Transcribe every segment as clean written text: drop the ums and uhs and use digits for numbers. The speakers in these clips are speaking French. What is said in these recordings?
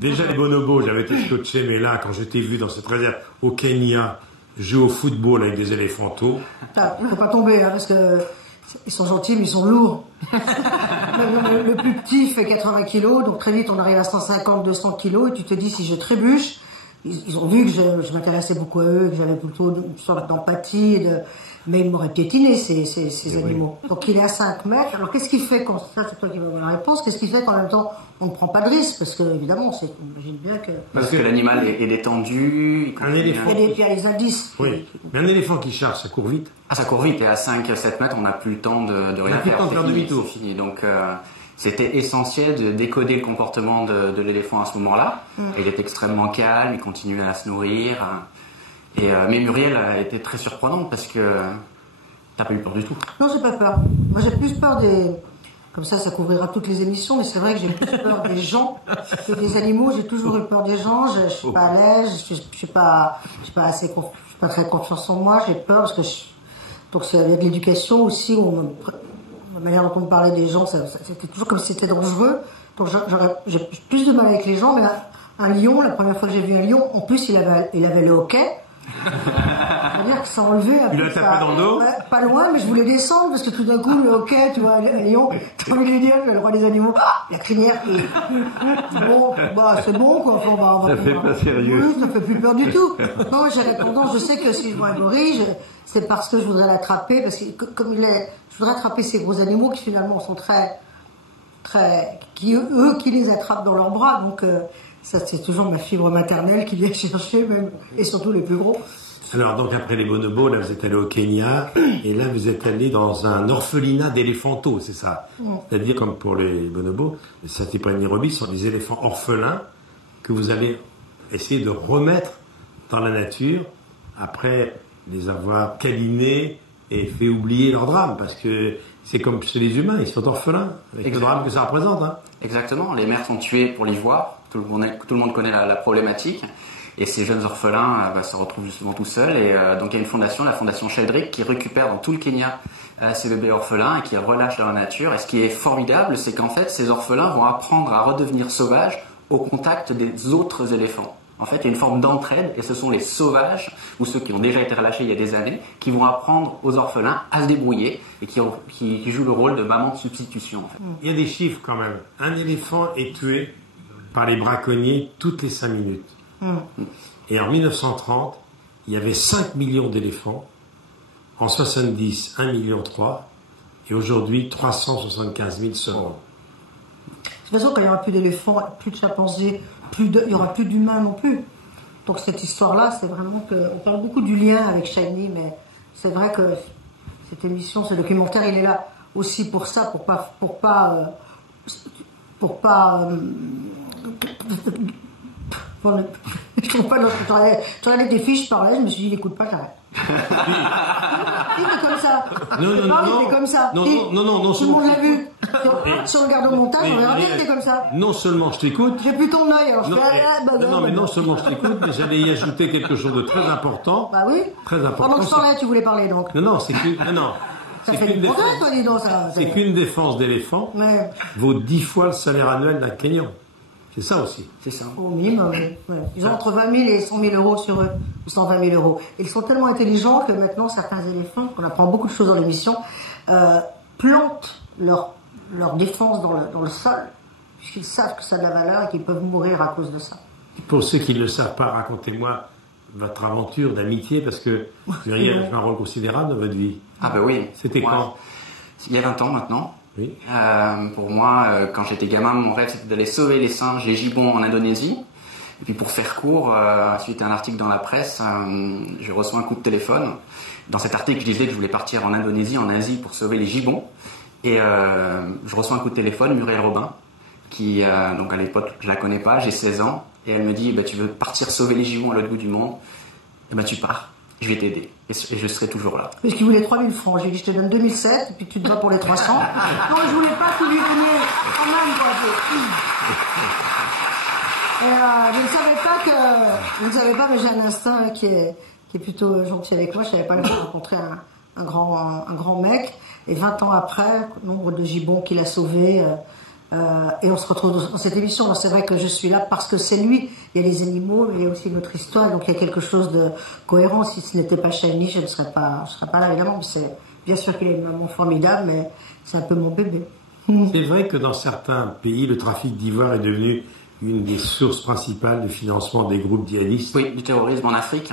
Déjà les bonobos, j'avais été scotché, mais là, quand je t'ai vu dans cette réserve au Kenya, jouer au football avec des éléphantaux. Il ne faut pas tomber, hein, parce que ils sont gentils, mais ils sont lourds. Le plus petit fait 80 kilos, donc très vite on arrive à 150, 200 kilos, et tu te dis si je trébuche, ils ont vu que je m'intéressais beaucoup à eux, que j'avais plutôt une sorte d'empathie, mais ils m'auraient piétiné, ces animaux. Oui. Donc il est à 5 mètres. Alors qu'est-ce qu'il fait ça c'est toi qui vas avoir la réponse, qu'est-ce qu'il fait qu'en même temps on ne prend pas de risque, parce que évidemment, on imagine bien que... Parce que l'animal est détendu... Un éléphant... Il y a les indices. Oui, mais un éléphant qui charge, ça court vite. Ah, ça court vite, et à 5-7 mètres, on n'a plus le temps de rien faire. On n'a plus le temps de faire demi-tour. C'est fini, donc... C'était essentiel de décoder le comportement de l'éléphant à ce moment-là. Il est extrêmement calme, il continue à se nourrir. Mais Muriel a été très surprenante parce que t'as pas eu peur du tout. Non, j'ai pas peur. Moi, j'ai plus peur des... Comme ça couvrira toutes les émissions, mais c'est vrai que j'ai plus peur des gens que des animaux. J'ai toujours eu peur des gens. Je suis pas à l'aise. Je suis pas très confiance en moi. J'ai peur parce que donc c'est avec l'éducation aussi. La manière dont on me parlait des gens, c'était toujours comme si c'était dangereux. Donc j'ai plus de mal avec les gens, mais un lion, la première fois que j'ai vu un lion, en plus il avait le hoquet. C'est-à-dire que ça enlevait un peu. Il l'a tapé dans le dos? Pas loin, mais je voulais descendre parce que tout d'un coup, le hoquet, tu vois, un lion, t'as envie de lui dire, le roi des animaux, la crinière qui... Bon, c'est bon, quoi. Enfin, ça fait pas sérieux. Oui, ça fait plus peur du tout. Non, j'ai répondu, je sais que si je vois un gorille, c'est parce que je voudrais l'attraper, parce que comme je voudrais attraper ces gros animaux qui finalement sont qui les attrapent dans leurs bras, donc ça c'est toujours ma fibre maternelle qui vient chercher même, et surtout les plus gros. Alors donc après les bonobos, là vous êtes allé au Kenya, et là vous êtes allé dans un orphelinat d'éléphantaux, c'est ça? C'est-à-dire comme pour les bonobos, ça n'était pas une Nairobi, ce sont des éléphants orphelins que vous allez essayer de remettre dans la nature après les avoir câlinés et fait oublier leur drame, parce que c'est comme chez les humains, ils sont orphelins, avec le drame que ça représente. Hein. Exactement, les mères sont tuées pour l'ivoire, tout le monde connaît la problématique, et ces jeunes orphelins se retrouvent justement tout seuls, et donc il y a une fondation, la fondation Sheldrick, qui récupère dans tout le Kenya ces bébés orphelins et qui relâche dans la nature, et ce qui est formidable, c'est qu'en fait ces orphelins vont apprendre à redevenir sauvages au contact des autres éléphants. En fait, il y a une forme d'entraide, et ce sont les sauvages, ou ceux qui ont déjà été relâchés il y a des années, qui vont apprendre aux orphelins à se débrouiller, et qui jouent le rôle de maman de substitution. En fait. Il y a des chiffres quand même. Un éléphant est tué par les braconniers toutes les 5 minutes. Et en 1930, il y avait 5 millions d'éléphants. En 70, 1,3 million. Et aujourd'hui, 375 000 seulement. De toute façon, quand il n'y aura plus d'éléphants, plus de chimpanzés, il n'y aura plus d'humains non plus. Donc cette histoire-là, c'est vraiment que... On parle beaucoup du lien avec Shiny, mais c'est vrai que cette émission, ce documentaire, il est là aussi pour ça, je trouve pas notre... Tu regardais tes fiches, je parlais, je me suis dit, il n'écoute pas, j'arrête. Il était comme ça. Non, comme ça. Non, tout le monde l'a vu. Si on regarde au montage, on verra bien qu'il était comme ça. Non seulement je t'écoute. J'ai plus ton œil, alors je fais... mais non seulement je t'écoute, mais j'allais y ajouter quelque chose de très important. Bah oui. Très important. Pendant que je parlais, tu voulais parler donc. Non, c'est qu'une... Non. Ça fait du progrès, toi, dis donc, ça. C'est qu'une défense d'éléphant vaut 10 fois le salaire annuel d'un Kenyan. C'est ça aussi. C'est ça. Au minimum, ouais. Ils ont entre 20 000 et 100 000 euros sur eux, ou 120 000 euros. Ils sont tellement intelligents que maintenant, certains éléphants, on apprend beaucoup de choses dans l'émission, plantent leur défense dans le sol, puisqu'ils savent que ça a de la valeur et qu'ils peuvent mourir à cause de ça. Pour ceux qui ne le savent pas, racontez-moi votre aventure d'amitié, parce que Muriel a joué un rôle considérable dans votre vie. Ah ben oui. C'était quand? Il y a 20 ans maintenant. Oui. Pour moi, quand j'étais gamin, mon rêve c'était d'aller sauver les singes et gibbons en Indonésie. Et puis pour faire court, suite à un article dans la presse, je reçois un coup de téléphone. Dans cet article, je disais que je voulais partir en Indonésie, en Asie, pour sauver les gibbons. Et je reçois un coup de téléphone, Muriel Robin, qui, donc à l'époque, je la connais pas, j'ai 16 ans. Et elle me dit, tu veux partir sauver les gibbons à l'autre bout du monde? Et tu pars. Je vais t'aider. Et je serai toujours là. Parce qu'il voulait 3 000 francs. J'ai dit, je te donne 2007, et puis tu te vas pour les 300. Non, je voulais pas tout lui donner. Quand même, quoi. Et, je ne savais pas, mais j'ai un instinct qui est plutôt gentil avec moi. Je savais pas que j'ai rencontré un grand mec. Et 20 ans après, nombre de gibbons qu'il a sauvés, Et on se retrouve dans cette émission. Moi, c'est vrai que je suis là parce que c'est lui. Il y a les animaux, mais il y a aussi notre histoire. Donc il y a quelque chose de cohérent. Si ce n'était pas Shiny, je ne serais pas là, évidemment. Mais c'est bien sûr qu'il a une maman formidable, mais c'est un peu mon bébé. C'est vrai que dans certains pays, le trafic d'ivoire est devenu une des sources principales de financement des groupes djihadistes. Oui, du terrorisme en Afrique.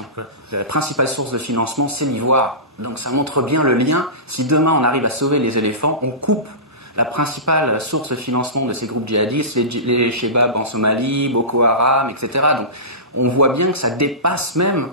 La principale source de financement, c'est l'ivoire. Donc ça montre bien le lien. Si demain on arrive à sauver les éléphants, on coupe la principale source de financement de ces groupes djihadistes, les Shebab en Somalie, Boko Haram, etc. Donc on voit bien que ça dépasse même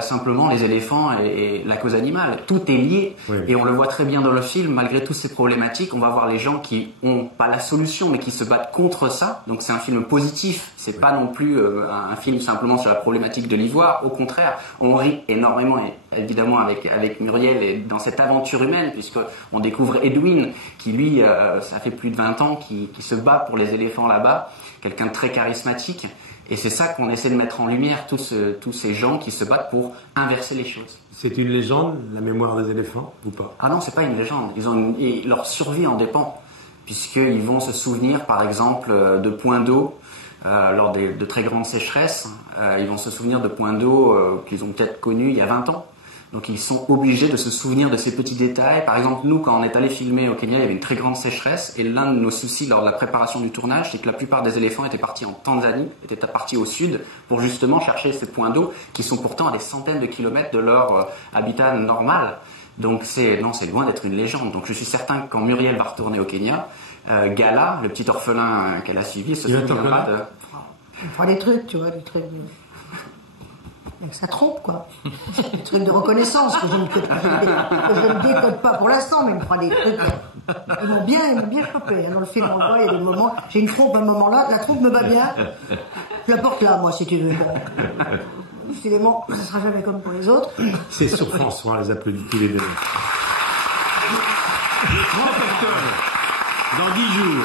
simplement les éléphants et la cause animale. Tout est lié. Oui. Et on le voit très bien dans le film, malgré toutes ces problématiques, on va voir les gens qui ont pas la solution, mais qui se battent contre ça. Donc c'est un film positif. C'est pas non plus un film simplement sur la problématique de l'ivoire. Au contraire, on rit énormément, et évidemment avec Muriel, et dans cette aventure humaine, puisque on découvre Edwin, qui lui, ça fait plus de 20 ans, qui se bat pour les éléphants là-bas. Quelqu'un de très charismatique. Et c'est ça qu'on essaie de mettre en lumière, tous ces gens qui se battent pour inverser les choses. C'est une légende, la mémoire des éléphants, ou pas? Ah non, c'est pas une légende. Et leur survie en dépend, puisqu'ils vont se souvenir, par exemple, de points d'eau lors de très grandes sécheresses. Ils vont se souvenir de points d'eau qu'ils ont peut-être connus il y a 20 ans. Donc ils sont obligés de se souvenir de ces petits détails. Par exemple, nous, quand on est allé filmer au Kenya, il y avait une très grande sécheresse. Et l'un de nos soucis lors de la préparation du tournage, c'est que la plupart des éléphants étaient partis en Tanzanie, étaient partis au sud, pour justement chercher ces points d'eau qui sont pourtant à des centaines de kilomètres de leur habitat normal. Donc c'est loin d'être une légende. Donc je suis certain que quand Muriel va retourner au Kenya, Gala, le petit orphelin qu'elle a suivi, se souviendra de... On fera des trucs, tu vois, des trucs... Ça trompe, quoi. Des trucs de reconnaissance que je ne décode pas pour l'instant, mais il me fera des trucs. Ils m'ont bien chopé. Dans le film, on voit, il y a des moments. J'ai une trompe à un moment là, la trompe me va bien. Je la porte là, moi, si tu veux. Bon. Décidément, ça ne sera jamais comme pour les autres. C'est sur France 3, on les applaudit tous les deux. Dans 10 jours.